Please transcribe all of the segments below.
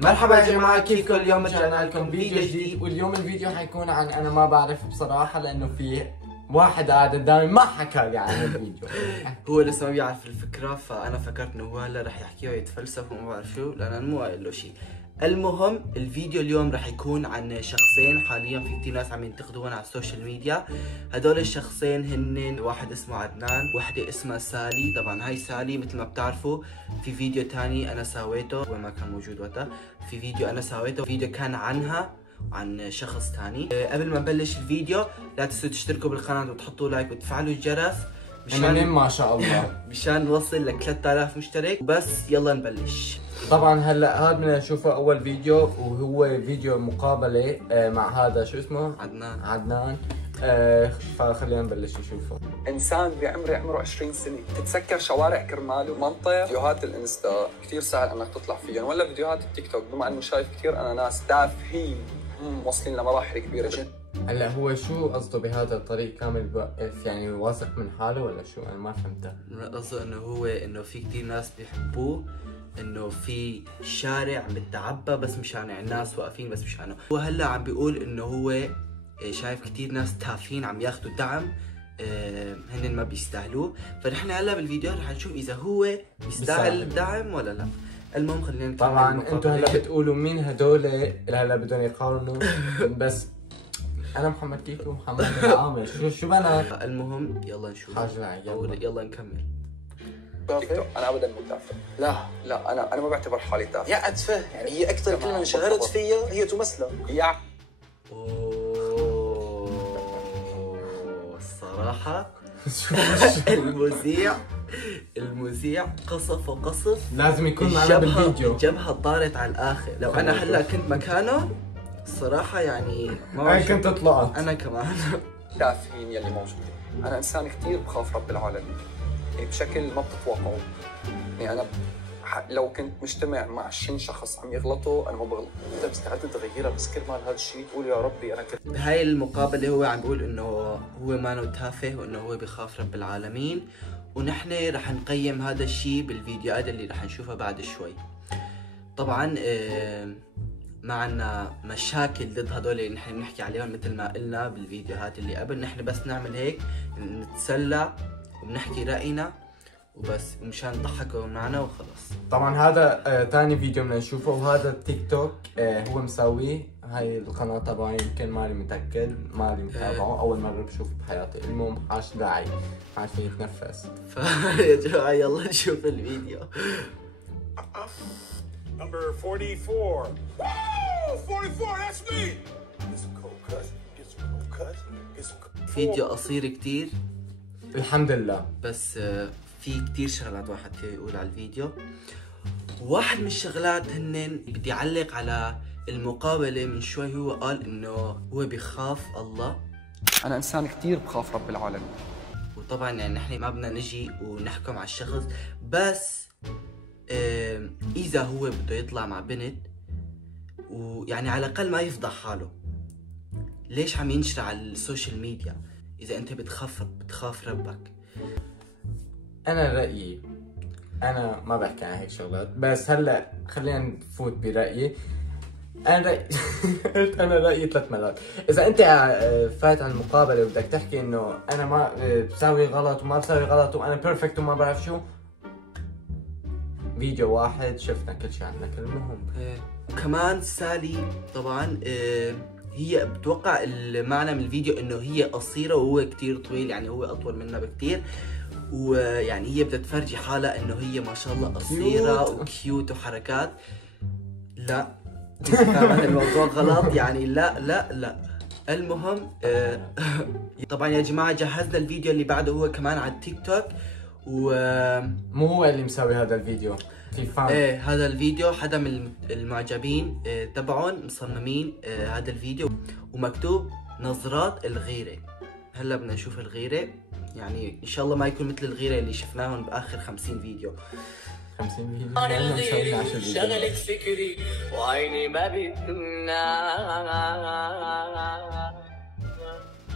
مرحبا يا جماعة، كيفكم؟ اليوم رجعنا لكم فيديو جديد، واليوم الفيديو حيكون عن انا ما بعرف بصراحة، لانه في واحد قاعد قدامي ما حكى لي عن الفيديو. هو لسه ما بيعرف الفكرة، فأنا فكرت إنه هو هلا رح يحكي ويتفلسف وما بعرف شو، لأن أنا مو قايل له شيء. المهم الفيديو اليوم رح يكون عن شخصين حاليا في كثير ناس عم ينتقدوهم على السوشيال ميديا. هدول الشخصين هن واحد اسمه عدنان، وحدة اسمها سالي. طبعا هاي سالي مثل ما بتعرفوا في فيديو تاني أنا سويته، هو ما كان موجود وقتها، في فيديو أنا سويته، فيديو كان عنها عن شخص تاني. قبل ما نبلش الفيديو لا تنسوا تشتركوا بالقناة وتحطوا لايك وتفعلوا الجرس مشان ما شاء الله مشان نوصل ل 3000 مشترك. وبس يلا نبلش. طبعا هلا هذا بدنا نشوفه اول فيديو، وهو فيديو مقابلة مع هذا شو اسمه؟ عدنان. فخلينا نبلش نشوفه. انسان بعمري عمره 20 سنه تتسكر شوارع كرماله منطق. فيديوهات الانستا كثير سهل انك تطلع فيهم، ولا فيديوهات التيك توك، بما انه شايف كثير انا ناس تافهين واصلين لمراحل كبيره جدا. هلا هو شو قصده بهذا الطريق كامل بوقف؟ يعني واثق من حاله ولا شو؟ انا ما فهمته. قصده انه هو انه في كثير ناس بيحبوه، انه في شارع متعبى بس مشان الناس واقفين بس مشانه. هو هلا عم بيقول انه هو شايف كثير ناس تافهين عم ياخذوا دعم هن ما بيستاهلوه. فنحن هلا بالفيديو رح نشوف اذا هو بيستاهل الدعم ولا لا. المهم خلينا نكمل. طبعا انتم هلا بتقولوا مين هدول اللي هلا بدهم يقارنوا بس انا محمد كيكو ومحمد العامر شو بنا. المهم يلا نشوف يلا نكمل. تيك توك انا ابدا مو تافه. لا انا ما بعتبر حالي تافه. يا اتفه، يعني هي اكثر كلمه انشهرت فيها هي تمثله. يا الصراحه المذيع قصف لازم يكون معنا بالفيديو. الجبهه طارت على الاخر. لو انا هلا كنت مكانه الصراحه يعني ما كنت طلعت. انا كمان تافهين يلي موجودين. انا انسان كثير بخاف رب العالمين، يعني بشكل ما بتتوقعوا. يعني انا لو كنت مجتمع مع 20 شخص عم يغلطوا انا ما بغلط. انت مستعد تغيرها بس كرمال هذا الشيء تقول يا ربي انا كنت. بهاي المقابله هو عم بيقول انه هو ما تافه وانه هو بخاف رب العالمين، ونحن رح نقيم هذا الشيء بالفيديوهات اللي رح نشوفها بعد شوي. طبعا ما عنا مشاكل ضد هدول اللي نحن بنحكي عليهم مثل ما قلنا بالفيديوهات اللي قبل. نحن بس نعمل هيك نتسلى وبنحكي رأينا وبس مشان نضحكوا معنا وخلص. طبعا هذا ثاني فيديو بدنا نشوفه، وهذا التيك توك هو مسويه. هاي القناة تبعي يمكن مالي متأكد، مالي متابعه، أول مرة بشوف بحياتي. المهم حاش داعي عارفين يتنفس. يا جماعة يلا نشوف الفيديو. Number 44. Woo! 44, that's me! Get some cold cuts, get some cold cuts, get some cold cuts. فيديو قصير كتير الحمد لله، بس في كتير شغلات واحد فيه يقول على الفيديو. واحد من الشغلات هن بدي أعلق على المقابلة من شوي. هو قال إنه هو بخاف الله. انا انسان كثير بخاف رب العالمين. وطبعا يعني نحن ما بدنا نجي ونحكم على الشخص، بس إذا هو بده يطلع مع بنت ويعني على الأقل ما يفضح حاله، ليش عم ينشر على السوشيال ميديا إذا أنت بتخاف ربك؟ أنا رأيي، أنا ما بحكي عن هيك شغلات، بس هلا خلينا نفوت برأيي. أنا رأيي 3 مرات. إذا أنت فات على المقابلة وبدك تحكي إنه أنا ما بساوي غلط وما بساوي غلط وأنا بيرفكت وما بعرف شو، فيديو واحد شفنا كل شيء عنك. المهم وكمان سالي طبعا هي بتوقع المعنى من الفيديو انه هي قصيره وهو كتير طويل، يعني هو اطول منها بكتير، ويعني هي بدها تفرجي حالها انه هي ما شاء الله قصيره وكيوت وحركات. لا كمان الموضوع غلط، يعني لا. المهم طبعا يا جماعه جهزنا الفيديو اللي بعده، هو كمان على التيك توك، مو هو اللي مسوي هذا الفيديو، في فان. هذا الفيديو حدا من المعجبين تبعهم مصممين هذا الفيديو، ومكتوب نظرات الغيرة. هلا بدنا نشوف الغيرة، يعني ان شاء الله ما يكون مثل الغيرة اللي شفناهم باخر 50 فيديو. 50 فيديو انا مسويين 10 فيديو. شغلت فكري وعيني ما بتنام.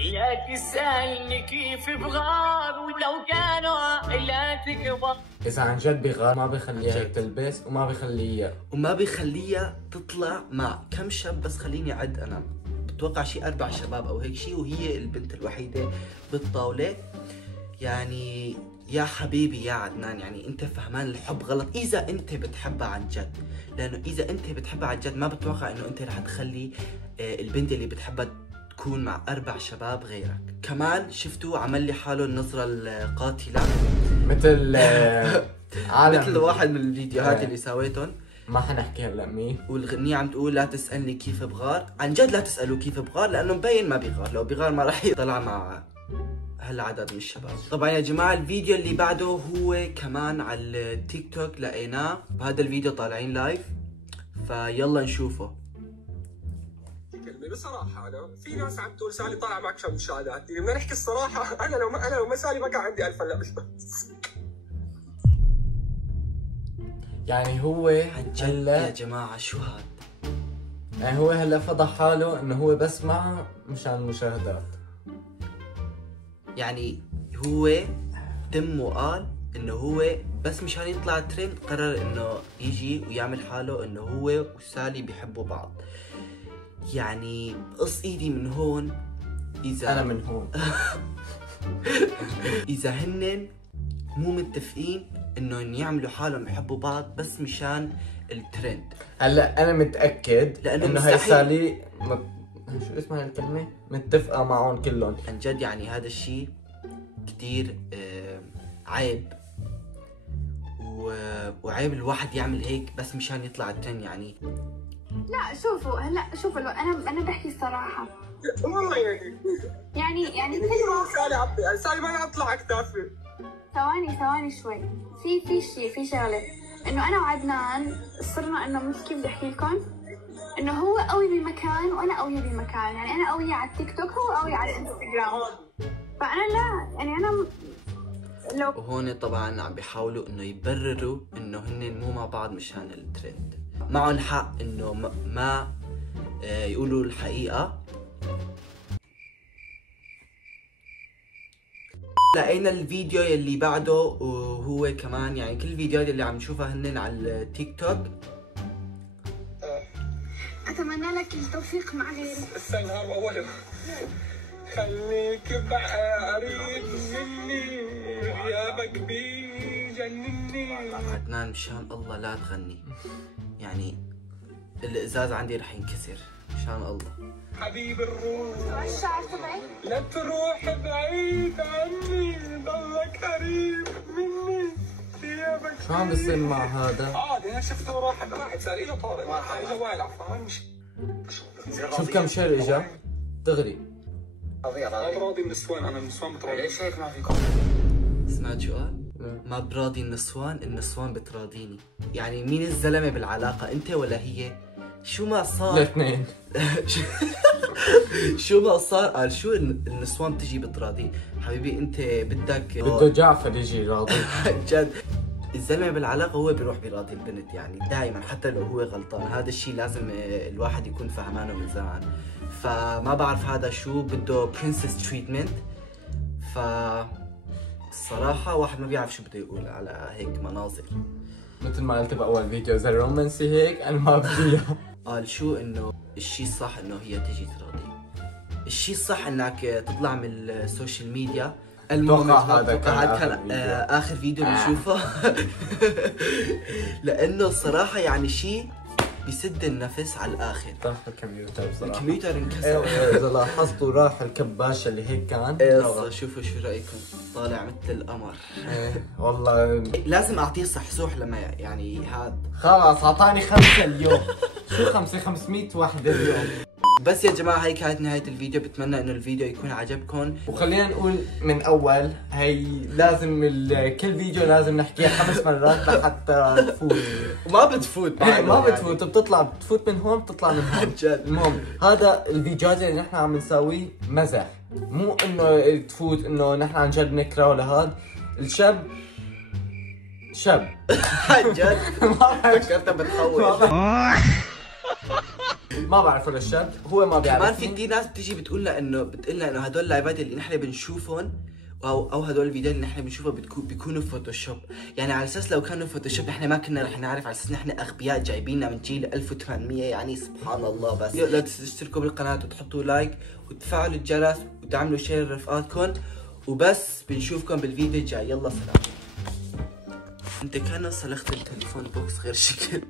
لا تسألني كيف بغار ولو كانوا عائلاتك بط. اذا عن جد بغار ما بخليها تلبس وما بخليها تطلع مع كم شاب. بس خليني اعد انا بتوقع شي 4 شباب او هيك شي، وهي البنت الوحيدة بالطاولة. يعني يا حبيبي يا عدنان، يعني انت فهمان الحب غلط اذا انت بتحبها عن جد، لانه اذا انت بتحبها عن جد ما بتوقع انه انت رح تخلي البنت اللي بتحبها تكون مع 4 شباب غيرك. كمان شفتوا عمل لي حاله النظرة القاتلة مثل مثل واحد من الفيديوهات اللي سويتهم. ما حنحكي هلا مين. والغنية عم تقول لا تسألني كيف بغار. عن جد لا تسألوا كيف بغار، لأنه مبين ما بيغار. لو بيغار ما راح يطلع مع هالعدد من الشباب. طبعا يا جماعة الفيديو اللي بعده هو كمان على التيك توك، لقيناه بهذا الفيديو طالعين لايف، فيلا نشوفه. بصراحة أنا في ناس عم تقول سالي طالع معك شو مشاهدات، بدنا نحكي الصراحة. أنا لو ما سالي ما كان عندي 1000 هلا بس. يعني هو هلا يا جماعة شو هاد؟ يعني هو هلا فضح حاله انه هو بس معه مشان المشاهدات. يعني هو تم وقال انه هو بس مشان يطلع ترند قرر انه يجي ويعمل حاله انه هو وسالي بيحبوا بعض. يعني قص ايدي من هون اذا انا من هون اذا هن مو متفقين انه يعملوا حالهم يحبوا بعض بس مشان الترند. هلا انا متاكد لانه انه هي سالي شو اسمها الكلمه متفقه معهم كلهم عن جد. يعني هذا الشيء كتير عيب، وعيب الواحد يعمل هيك بس مشان يطلع الترند. يعني لا شوفوا لو انا بحكي الصراحه والله يعني كل سالي ما يطلع اكتافي. ثواني شوي. في شغله انه انا وعدنان صرنا انه مش كيف بدي احكي لكم، انه هو قوي بمكان وانا قويه بمكان. يعني انا قويه على التيك توك، هو قوي على الانستغرام. فانا لا يعني انا لو وهون طبعا عم بيحاولوا انه يبرروا انه هن مو مع بعض مشان الترند. معهم حق انه ما يقولوا الحقيقة. لقينا الفيديو يلي بعده وهو كمان يعني كل الفيديوهات اللي عم نشوفها هن على التيك توك. اتمنى لك التوفيق مع غيري. استنى اوله خليك قريب مني غيابك بيجنني. عدنان مشان الله لا تغني، يعني الازاز عندي رح ينكسر مشان الله. حبيب الروح الشعر تبعي لا تروح بعيد عني، ضلك قريب مني غيابك. شو عم بصير مع هذا؟ انا شفته راح صار اجى طارق اجى والع فاهم. شوف كم شهر اجى دغري. راضي من النسوان. انا النسوان بتراضي. ليش هيك ما فيكم؟ سمعت شو قال؟ ما براضي النسوان بتراضيني. يعني مين الزلمه بالعلاقه، انت ولا هي؟ شو ما صار الاثنين شو ما صار قال شو النسوان بتجي بتراضي. حبيبي انت بدك بده جعفر يجي راضي. جد الزلمه بالعلاقه هو بيروح بيراضي البنت يعني دائما حتى لو هو غلطان. هذا الشيء لازم الواحد يكون فهمانه من زمان. فما بعرف هذا شو بده برنسس تريتمنت. ف الصراحه واحد ما بيعرف شو بده يقول على هيك مناظر. مثل ما قلت باول فيديو اذا رومانسي هيك انا ما بدي اياه. قال شو انه الشيء الصح انه هي تجي تراضي. الشيء الصح انك تطلع من السوشيال ميديا. المهم هذا كان اخر فيديو بنشوفه. لانه الصراحه يعني شيء بيسد النفس على الاخر. راح الكمبيوتر بصراحه. الكمبيوتر انكسر. اذا لاحظتوا راح الكباشه اللي هيك كان. شوفوا شو رايكم طالع مثل القمر. والله لازم اعطيه صحصوح لما يعني هاد. خلاص اعطاني 5 اليوم. شو 500 وحده اليوم. بس يا جماعه هي كانت نهايه الفيديو. بتمنى انه الفيديو يكون عجبكم. وخلينا نقول من اول هي لازم كل فيديو لازم نحكيها 5 مرات لحتى تفوت. وما بتفوت ما بتفوت بتفوت من هون بتطلع من هون. جد. المهم هذا الفيديوهات اللي نحن عم نسويه مزح، مو انه تفوت انه نحن عن جد نكره ولا هذا. الشاب شاب. جد ما فكرتها بتخوف. ما بعرفه للشاب، هو ما كمان بيعرفني. في كثير ناس بتيجي بتقولنا انه هدول اللايفات اللي نحن بنشوفهم او هدول الفيديوهات اللي نحن بنشوفها بيكونوا فوتوشوب، يعني على اساس لو كانوا فوتوشوب نحن ما كنا رح نعرف، على اساس نحن اغبياء جايبيننا من جيل 1800 يعني سبحان الله. بس لا تشتركوا بالقناه وتحطوا لايك وتفعلوا الجرس وتعملوا شير لرفقاتكم، وبس بنشوفكم بالفيديو الجاي. يلا سلام. انت كان صلخت التليفون بوكس غير شكل.